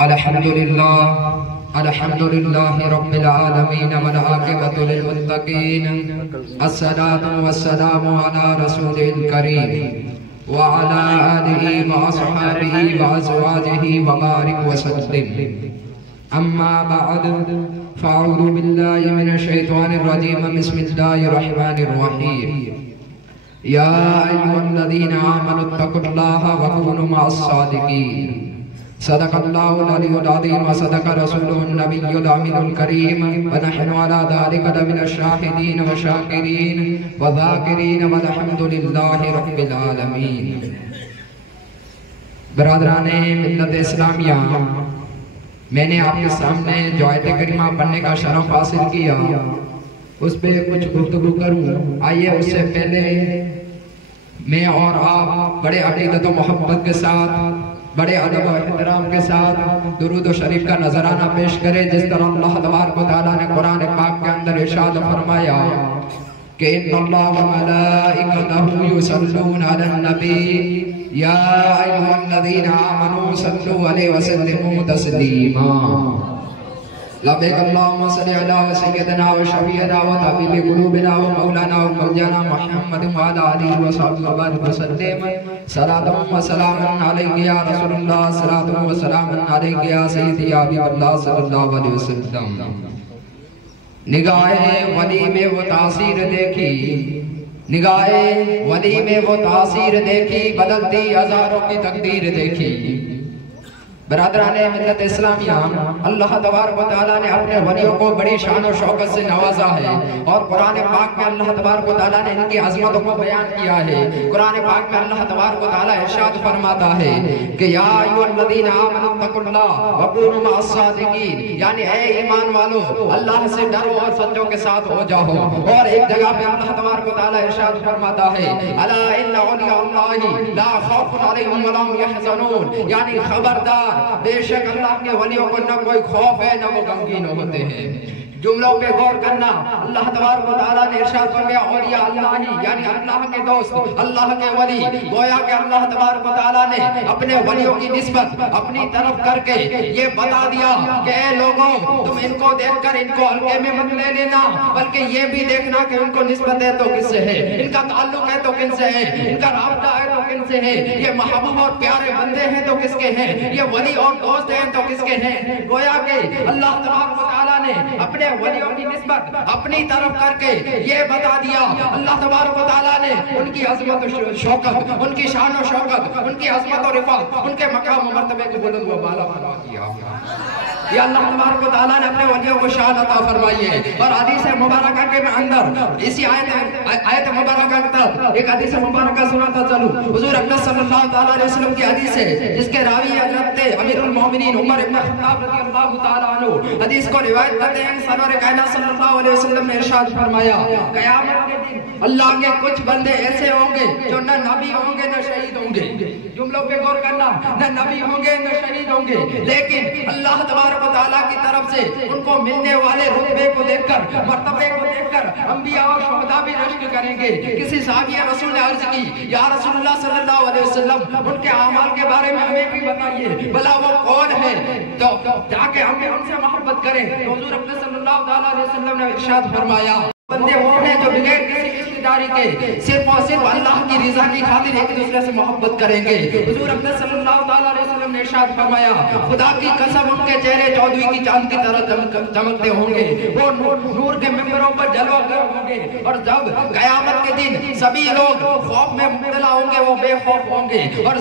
الحمد لله رب العالمين والعاقبة للمتقين الصلاة والسلام على رسوله الكريم وعلى آله وأصحابه وأزواجه وبارك وسلم. أما بعد فأعوذ بالله من الشيطان الرجيم. بسم الله الرحمن الرحيم. يا أيها الذين آمنوا اتقوا الله وكونوا مع الصادقين. صدق الله العلي العظيم وصدق رسوله النبي الأمين الكريم ونحن على ذلك لمن الشاهدين والشاكرين والذاكرين والحمد لله رب العالمين. برادران ملت اسلامیہ، میں نے آپ کے سامنے جو آیت کریمہ پڑھنے کا شرف حاصل کیا، اس پہ کچھ گفتگو کروں. آئیے اس سے پہلے میں اور آپ بڑے عقیدت و محبت کے ساتھ، بڑے ادب و احترام کے ساتھ درود و شریف کا نذرانہ پیش کرے، جس طرح اللہ تبارک و تعالیٰ نے قرآن پاک کے اندر ارشاد فرمایا کہ ان اللہ و ملائکتہ یصلون علی النبی یا ایھا الذین آمنوا صلوا علیہ وسلموا تسلیما. لبیک اللہم صلی علی سیدنا و شفیعنا و طبیب قلوبنا و مولانا و مولانا محمد وعلی آلہ وصحبہ وسلم. صلاۃ و سلام علیک یا رسول اللہ، صلاۃ و سلام علیک یا سیدی یا حبیب اللہ صلی اللہ علیہ وسلم. نگاہ ولی میں وہ تاثیر دیکھی، نگاہ ولی میں وہ تاثیر دیکھی، بدلتی ہزاروں کی تقدیر دیکھی. برادران ملت اسلامیہ، اللہ تبارک و تعالیٰ نے اپنے ولیوں کو بڑی شان و شوکت سے نوازا ہے، اور قرآن پاک میں اللہ تبارک و تعالیٰ نے ان کی عظمتوں کو بیان کیا ہے. قرآن پاک میں اللہ تبارک و تعالیٰ ارشاد فرماتا ہے کہ یا ایھا الذین آمنوا اتقوا اللہ وکونوا مع الصادقین، یعنی اے ایمان والو اللہ سے ڈرو اور سچوں کے ساتھ ہو جاؤ. اور ایک جگہ پہ اللہ تبارک و تعالیٰ ارشاد فرماتا ہے الا ان اولیاء اللہ لا خوف علیہم ولا هم یحزنون، یعنی خبردار، بے شک اللہ کے ولیوں کو نہ کوئی خوف ہے نہ وہ غمگین ہوتے ہیں. جملوں پہ غور کرنا. اللہ تبارک و تعالیٰ نے ارشاد فرمایا اولیاء اللہ، یعنی اللہ کے دوست، اللہ کے ولی. گویا کہ اللہ تبارک و تعالیٰ نے اپنے ولیوں کی نسبت اپنی طرف کر کے یہ بتا دیا کہ اے لوگوں، تم ان کو دیکھ کر ان کو ہلکے میں مت لے لینا، بلکہ یہ بھی دیکھنا کہ ان کو نسبت ہے تو کس سے ہے، ان کا تعلق ہے تو کن سے ہے، ان کا رابطہ ہے تو کن سے ہے، یہ محبوب اور پیارے بندے ہیں تو کس کے ہیں، یہ ولی اور دوست ہیں تو کس کے ہیں. گویا کہ اللہ تبارک و تعالیٰ نے اپنے ولیوں کی نسبت اپنی طرف کر کے یہ بتا دیا. اللہ تبارک و تعالیٰ نے ان کی عظمت و شوکت، ان کی شان و شوکت، ان کی عظمت و رفعت، ان کے مقام و مرتبے کو بلند و بالا فرما دیا. یہ اللہ تبارک و تعالیٰ نے اپنے ولیوں کو شان عطا فرمائی ہے. اور حدیث مبارکہ کے اندر اسی آیت مبارکہ کی طرف ایک حدیث مبارکہ سناتا چلوں. حضور اقدس صلی اللہ تعالیٰ علیہ وسلم کی حدیث ہے، جس کے راوی حضرت امیر المومنین عمر ابن خطاب رضی اللہ تعالیٰ عنہ حدیث کو روایت کرتے ہیں. سرور کائنات صلی اللہ علیہ وسلم نے ارشاد فرمایا قیامت کے دن اللہ کے کچھ بندے ایسے ہوں گے جو نہ نبی ہوں گے نہ شہید ہوں گے. جملوں پہ غور کرنا. نہ نبی ہوں گے نہ شہید ہوں گے، لیکن اللہ تبارک و تعالیٰ کی طرف سے ان کو ملنے والے رتبے کو دیکھ کر، مرتبے کو دیکھ کر انبیاء اور شہداء بھی رشک کریں گے. کسی صحابی رسول نے عرض کی یا رسول اللہ صلی اللہ علیہ وسلم، ان کے اعمال کے بارے میں ہمیں بھی بتائیے، بھلا وہ کون ہے تو تاکہ ہم ان سے محبت کریں. حضور اقدس صلی اللہ علیہ وسلم نے ارشاد فرمایا بندے وہ ہیں جو بغیر کسی رشتےداری کے صرف اور صرف اللہ کی رضا کی خاطر ایک دوسرے سے محبت کریں گے. حضور اقدس صلی اللہ علیہ وسلم نے ارشاد فرمایا خدا کی قسم ان کے چہرے چودھویں کی چاند کی طرح چمکتے ہوں گے، وہ نور کے ممبروں پر جلوہ گر ہوں گے، اور جب قیامت کے دن سبھی لوگ خوف میں مبتلا ہوں گے وہ بے خوف ہوں گے، اور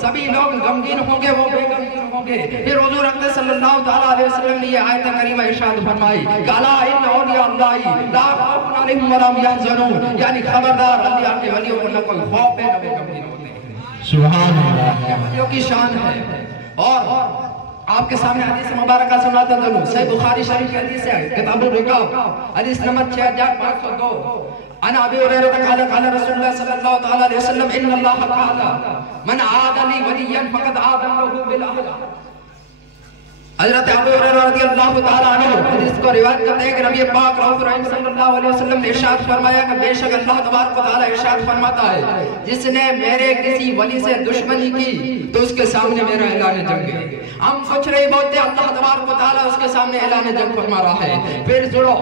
سبھی لوگ غمگین ہوں گے وہ بے غمگین ہوں گے. پھر حضور اقدس صلی اللہ علیہ وسلم نے یہ آیت کریمہ ارشاد فرمائی کالا ان اولیاء اللہ لا خوف علیہم ولا هم یحزنون، یعنی خبردار اللہ کے ولیوں کو نہ کوئی خوف ہے نہ وہ غمگین ہوتے ہیں. سبحان اللہ. ولیوں کی شان ہے. اور آپ کے سامنے حدیث مبارکہ سناتا چلوں. صحیح بخاری شریف کی حدیث ہے، کتاب الرقاق، حدیث نمبر 6502. انا ابی ہریرہ قال قال رسول اللہ صلی اللہ علیہ وسلم ان اللہ قال من عاد لی ولیا فقد آذنته بالآخرہ. حضرت ابو ہریرہ رضی اللہ تعالیٰ عنہ حدیث کو روایت کرتے ہیں کہ نبی پاک رؤوف رحیم صلی اللہ علیہ وسلم نے ارشاد فرمایا کہ بے شک اللہ تبارک و تعالیٰ ارشاد فرماتا ہے جس نے میرے کسی ولی سے دشمنی کی تو اس کے سامنے میرا اعلان جنگ ہے۔ ہم کچھ نہیں بولتے، اللہ تبارک و تعالیٰ اس کے سامنے اعلان جنگ فرما رہا ہے۔ پھر سنو،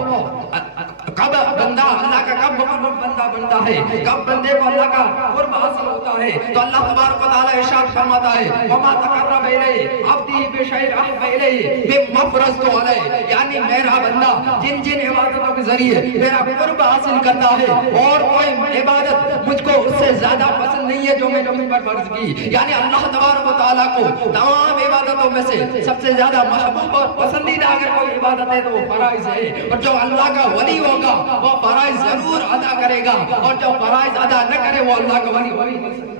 کب بندہ اللہ کا کب مقرب بندہ بنتا ہے، کب بندے کو اللہ کا قرب حاصل ہوتا ہے، تو اللہ تبارک و تعالیٰ ارشاد فرماتا ہے وَمَا تَقَرَّبَ إِلَيَّ عَبْدِي بِشَيْءٍ أَحَبَّ إِلَيَّ مِمَّا افْتَرَضْتُ عَلَيْهِ، یعنی میرا بندہ جن جن عبادتوں کے ذریعے میرا قرب حاصل کرتا ہے اور کوئی عبادت مجھ کو اس سے زیادہ پسند نہیں ہے جو میں نے مجھ پر فرض کی، یعنی اللہ تبارک و تعالیٰ کو تمام عبادتوں میں سے سب سے زیادہ محبوب اور پسندیدہ اگر کوئی عبادت ہے تو وہ فرائض ہے، اور جو اللہ کا ولی ہوگا وہ فرائض ضرور ادا کرے گا، اور جو فرائض ادا نہ کرے وہ اللہ کا ولی نہیں۔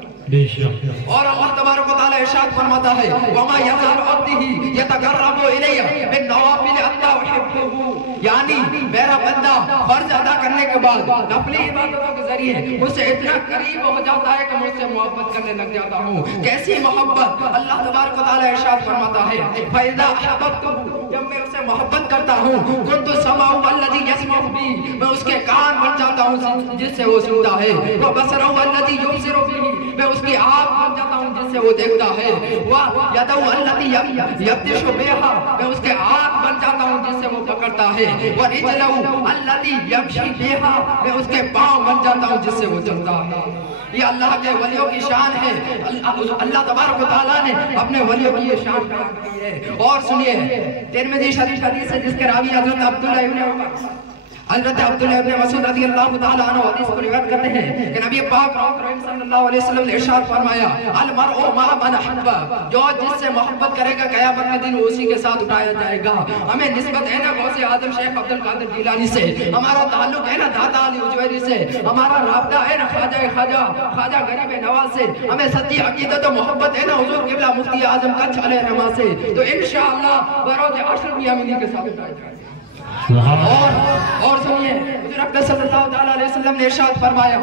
اور اللہ تبارک و تعالیٰ ارشاد فرماتا ہے وَمَا يَزَالُ عَبْدِي يَتَقَرَّبُ إِلَيَّ بِالنَّوَافِلِ حَتَّى أُحِبَّهُ، یعنی میرا بندہ فرض ادا کرنے کے بعد نفلی عبادتوں کے ذریعے مجھ سے اتنا قریب ہو جاتا ہے کہ مجھ سے محبت کرنے لگ جاتا ہوں۔ کیسی محبت؟ اللہ تبارک و تعالیٰ ارشاد فرماتا ہے فَإِذَا أَحْبَبْتُهُ، جب میں اسے محبت کرتا ہوں كُنْتُ سَمْعَهُ الَّذِي يَسْمَعُ بِهِ، میں اس کے کان بن جاتا ہوں جس سے وہ سنتا ہے، وَبَصَرَهُ الَّذِي يُبْصِرُ بِهِ، میں اس کی آنکھ بن جاتا ہوں جس سے وہ دیکھتا ہے، وَيَدَهُ الَّتِي يَبْطِشُ بِهَا، میں اس کے آنکھ بن جاتا ہوں جس سے وہ پکڑتا ہے، وَرِجْلَهُ الَّتِي يَمْشِي بِهَا، میں اس کے پاؤں بن جاتا ہوں جس سے وہ چلتا ہے۔ یہ اللہ کے ولیوں کی شان ہے، اللہ تبارک و تعالیٰ نے اپنے ولیوں کی یہ شان بیان کی ہے۔ اور سنیے، ترمذی شریف حدیث ہے جس کے راوی حضرت عبداللہ ابن مسعود رضی اللہ تعالیٰ عنہ حدیث کو روایت کرتے ہیں کہ نبی پاک رؤوف رحیم صلی اللہ علیہ وسلم نے ارشاد فرمایا المرء مع من احب، جو جس سے محبت کرے گا قیامت کے دن اسی کے ساتھ اٹھایا جائے گا۔ ہمیں نسبت ہے نا غوث اعظم شیخ عبد القادر جیلانی سے، ہمارا تعلق ہے نا داتا علی اجویری سے، ہمارا رابطہ ہے نا خواجہ غریب نواز سے، ہمیں سچی عقیدت و محبت ہے نا حضور قبلہ مفتی اعظم کچھ علیہ رحمہ سے، تو انشاءاللہ بروز عشر بھی ہم انہی کے ساتھ اٹھائے جائیں گے۔ اور سنیے، حضور اکرم صلی اللہ علیہ وسلم نے ارشاد فرمایا،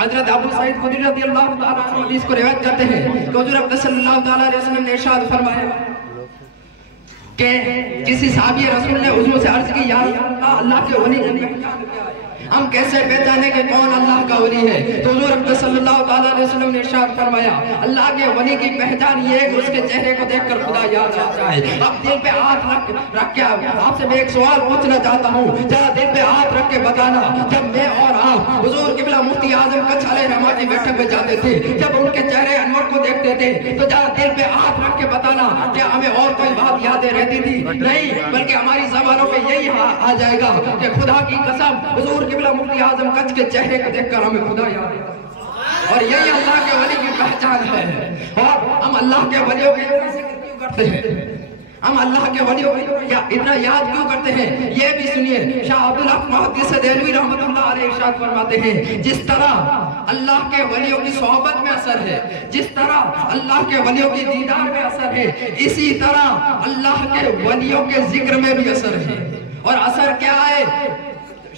حضرت ابو سعید خدری رضی اللہ تعالیٰ عنہ حدیث کو روایت کرتے ہیں کہ حضور اکرم صلی اللہ علیہ وسلم نے ارشاد فرمایا کہ کسی صحابی رسول نے حضور سے عرض کی یا اللہ کے ولی کی پہچان کیا ہے، ہم کیسے پہچانے کہ کون اللہ کا ولی ہے؟ تو حضور اکرم صلی اللہ علیہ وسلم نے ارشاد فرمایا اللہ کے ولی کی پہچان یہ ہے کہ اس کے چہرے کو دیکھ کر خدا یاد آتا ہے۔ اب دل پہ ہاتھ رکھ کے آپ سے میں ایک سوال پوچھنا چاہتا ہوں، ذرا دل پہ ہاتھ رکھ کے بتانا، جب میں اور آپ حضور قبلہ مفتی اعظم کچھ علیہ رحمہ کی بیٹھک پہ جاتے تھے، جب ان کے چہرے انور کو دیکھتے تھے تو ذرا دل پہ ہاتھ رکھ کے بتانا کیا ہمیں اور کوئی بات یادیں رہتی تھی؟ نہیں، بلکہ ہماری زبانوں پہ یہی آ جائے گا کہ خدا کی قسم حضور قبلہ مفتی اعظم کچھ کے چہرے کو دیکھ کر ہمیں خدا یاد ہے، اور یہی اللہ کے ولی کی پہچان ہے۔ اور ہم اللہ کے ولیوں کے ذکر کیوں کرتے ہیں؟ ہم اللہ کے ولیوں کو اتنا یاد کیوں کرتے ہیں؟ یہ بھی سنیے، شاہ عبدالحق محدث دہلوی رحمۃ اللہ علیہ ارشاد فرماتے ہیں جس طرح اللہ کے ولیوں کی صحبت میں اثر ہے، جس طرح اللہ کے ولیوں کی دیدار میں اثر ہے، اسی طرح اللہ کے ولیوں کے ذکر میں بھی اثر ہے۔ اور اثر کیا ہے؟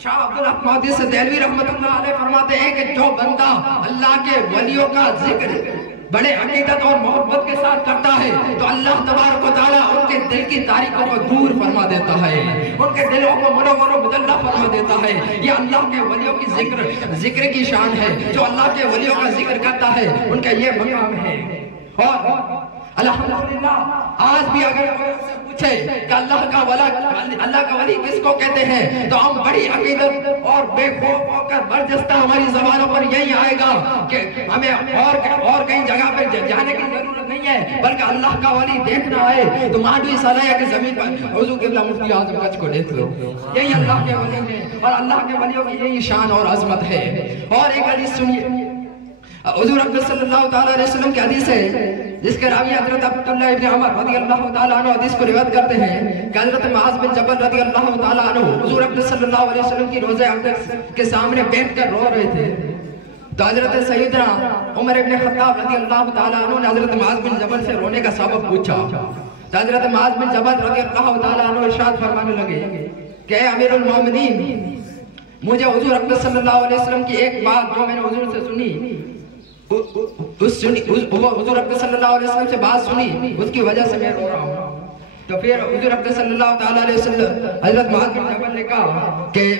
شاہ عبدالحق محدث دہلوی رحمۃ اللہ علیہ فرماتے ہیں کہ جو بندہ اللہ کے ولیوں کا ذکر بڑے عقیدت اور محبت کے ساتھ کرتا ہے تو اللہ تبارک و تعالیٰ ان کے دل کی تاریکوں کو دور فرما دیتا ہے، ان کے دلوں کو منور و مجلہ فرما دیتا ہے۔ یہ اللہ کے ولیوں کی ذکر کی شان ہے، جو اللہ کے ولیوں کا ذکر کرتا ہے ان کا یہ مقام ہے۔ اور الحمدللہ آج بھی اگر کوئی سے پوچھے کہ اللہ کا ولی کس کو کہتے ہیں تو ہم بڑی عقیدت اور بے خوف ہو کر برجستہ ہماری زبانوں پر یہی آئے گا کہ ہمیں اور کہیں جگہ پر جانے کی ضرورت نہیں ہے، بلکہ اللہ کا ولی دیکھنا ہے تو مانڈوی سالایہ کی زمین پر حضور قبلہ مفتی اعظم کچھ کو دیکھ لو، یہی اللہ کے ولی ہیں، اور اللہ کے ولیوں کی یہی شان اور عظمت ہے۔ اور ایک حدیث سنیے، حضور اکرم صلی اللہ علیہ وسلم کی حدیث ہے جس کے راوی حضرت عبداللہ ابن عمر رضی اللہ تعالیٰ عنہ حدیث کو روایت کرتے ہیں کہ حضرت معاذ بن جبل رضی اللہ تعالیٰ عنہ حضور اکرم صلی اللہ علیہ وسلم کی روضہ اقدس کے سامنے بیٹھ کر رو رہے تھے، تو حضرت سیدنا عمر ابن خطاب رضی اللہ تعالیٰ عنہ نے حضرت معاذ بن جبل سے رونے کا سبب پوچھا، تو حضرت معاذ بن جبل رضی اللہ تعالیٰ عنہ ارشاد فرمانے لگے کہ اے امیر المومنین، مجھے حضور اکرم صلی اللہ علیہ وسلم کی ایک بات جو میں نے حضور سے سنی، حضور اکرم صلی اللہ علیہ وسلم سے بات سنی، اس کی وجہ سے میں رو رہا ہوں۔ تو پھر حضور اقدس صلی اللہ تعالیٰ علیہ وسلم حضرت معاذ بن جبل نے کہا کہ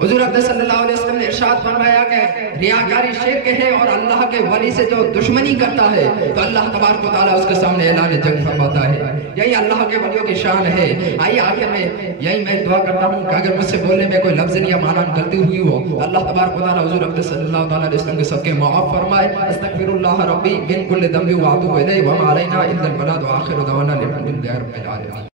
حضور اقدس صلی اللہ علیہ وسلم نے ارشاد فرمایا کہ ریاکاری شرک ہے اور اللہ کے ولی سے جو دشمنی کرتا ہے تو اللہ تبارک و تعالیٰ اس کے سامنے اعلان جنگ فرماتا ہے. یہی اللہ کے ولیوں کی شان ہے. آئیے آخر میں یہی میں دعا کرتا ہوں کہ اگر مجھ سے بولنے میں کوئی لفظ یا معنی غلطی ہوئی ہو تو اللہ تبارک و تعالیٰ حضور اقدس صلی اللہ علیہ وسلم کے صدقے معاف فرمائے. استغفر اللہ ربی من کل ذنب واتوب الیہ وما علینا الا البلاغ وآخر دعوانا الحمد للہ رب العالمین.